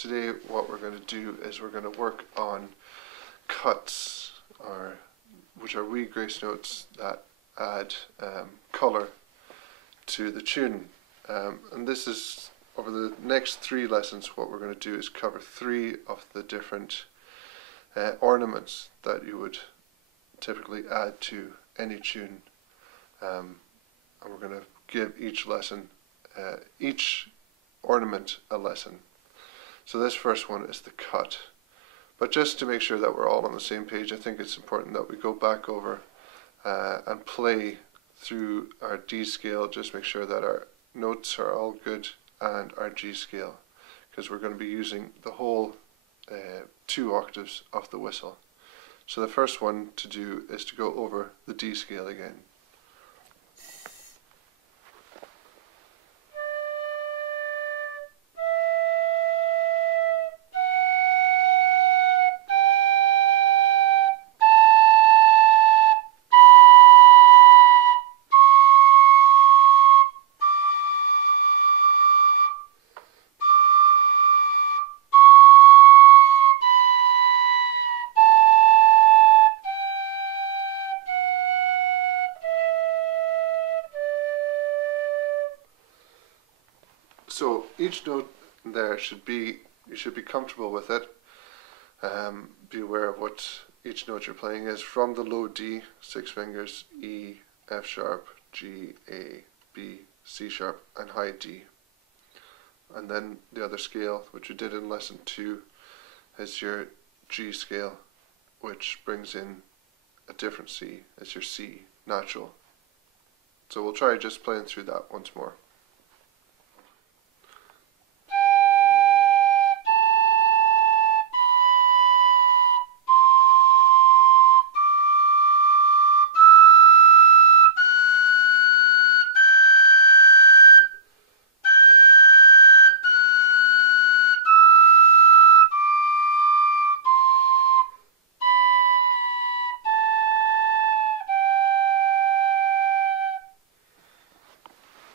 today what we're going to do is we're going to work on cuts, which are wee grace notes that add colour to the tune. And this is, over the next 3 lessons, what we're going to do is cover 3 of the different ornaments that you would typically add to any tune. And we're going to give each lesson, each ornament a lesson. So this first one is the cut. But just to make sure that we're all on the same page, I think it's important that we go back over and play through our D scale, just make sure that our notes are all good, and our G scale, because we're going to be using the whole 2 octaves of the whistle. So the first one to do is to go over the D scale again. So each note there you should be comfortable with it. Be aware of what each note you're playing is. From the low D, 6 fingers, E, F sharp, G, A, B, C sharp, and high D. And then the other scale, which we did in lesson 2, is your G scale, which brings in a different C. It's your C, natural. So we'll try just playing through that once more.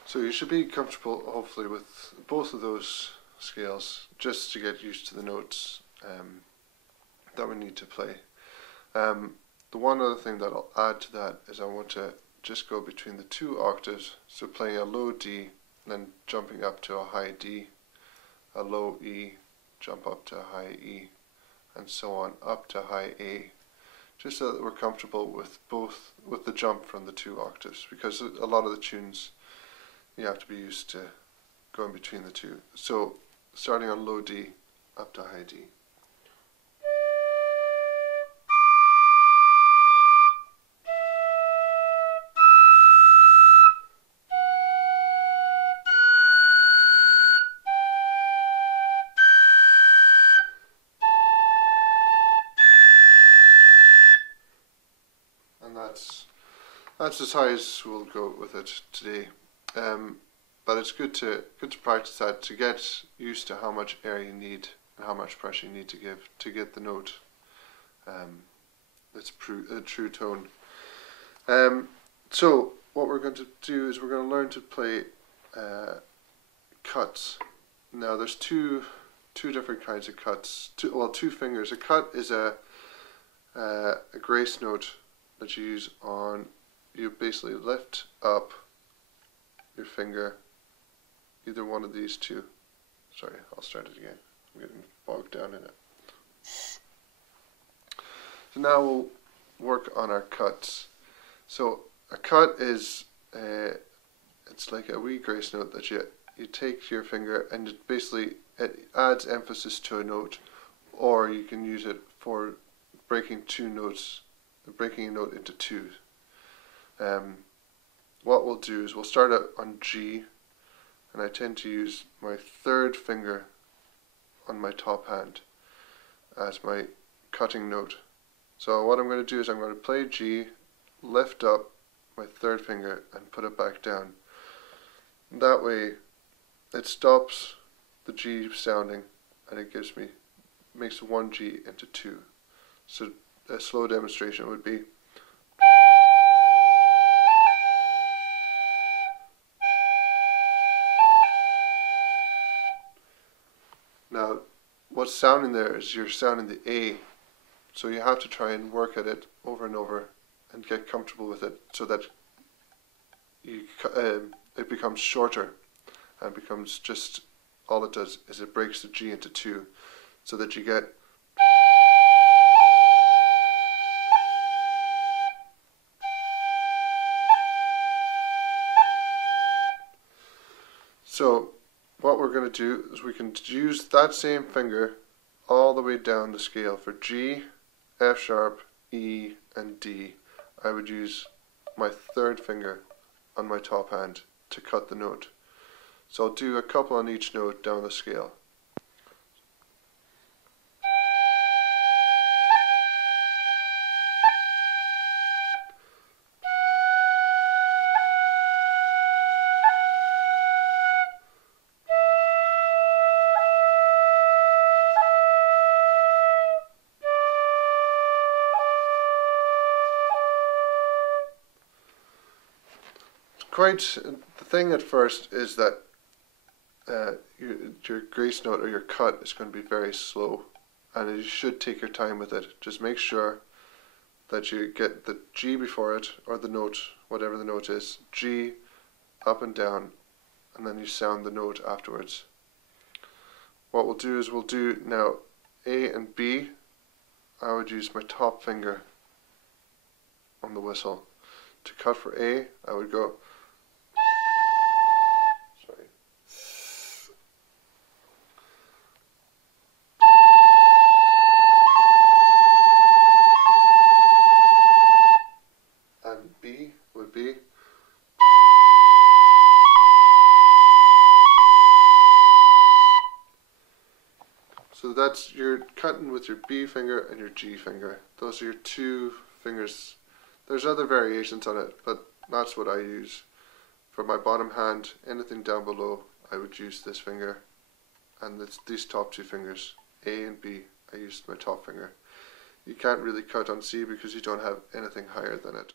So you should be comfortable, hopefully, with both of those scales, just to get used to the notes that we need to play. The one other thing that I'll add to that is I want to just go between the 2 octaves, so playing a low D, and then jumping up to a high D, a low E, jump up to a high E, and so on, up to high A, just so that we're comfortable with the jump from the 2 octaves, because a lot of the tunes you have to be used to going between the 2. So starting on low D, up to high D. And that's as high as we'll go with it today. But it's good to practice that, to get used to how much air you need and how much pressure you need to give to get the note its true tone. So what we're going to do is we're going to learn to play cuts. Now there's two different kinds of cuts. 2 fingers. A cut is a grace note that you use on. You basically lift up your finger, either one of these 2. Sorry, I'll start it again. I'm getting bogged down in it. So now we'll work on our cuts. So a cut is it's like a wee grace note that you take your finger, and it adds emphasis to a note, or you can use it for breaking a note into 2. What we'll do is we'll start out on G, and I tend to use my 3rd finger on my top hand as my cutting note. So what I'm going to do is I'm going to play G, lift up my 3rd finger and put it back down. That way it stops the G sounding, and it makes 1 G into 2. So a slow demonstration would be now what's sounding there is you're sounding the A, so you have to try and work at it over and over and get comfortable with it so that it becomes shorter and becomes just, all it does is it breaks the G into two so that you get so what we're going to do is we can use that same finger all the way down the scale for G, F sharp, E and D. I would use my third finger on my top hand to cut the note. So I'll do a couple on each note down the scale. The thing at first is that your grace note or your cut is going to be very slow, and you should take your time with it. Just make sure that you get the G before it, or the note, whatever the note is, G up and down, and then you sound the note afterwards. What we'll do is we'll do now A and B. I would use my top finger on the whistle. To cut for A, I would go B would be so that's, you're cutting with your B finger and your G finger. Those are your two fingers. There's other variations on it, but that's what I use. For my bottom hand, anything down below, I would use this finger, and it's these top two fingers, A and B, I used my top finger. You can't really cut on C because you don't have anything higher than it.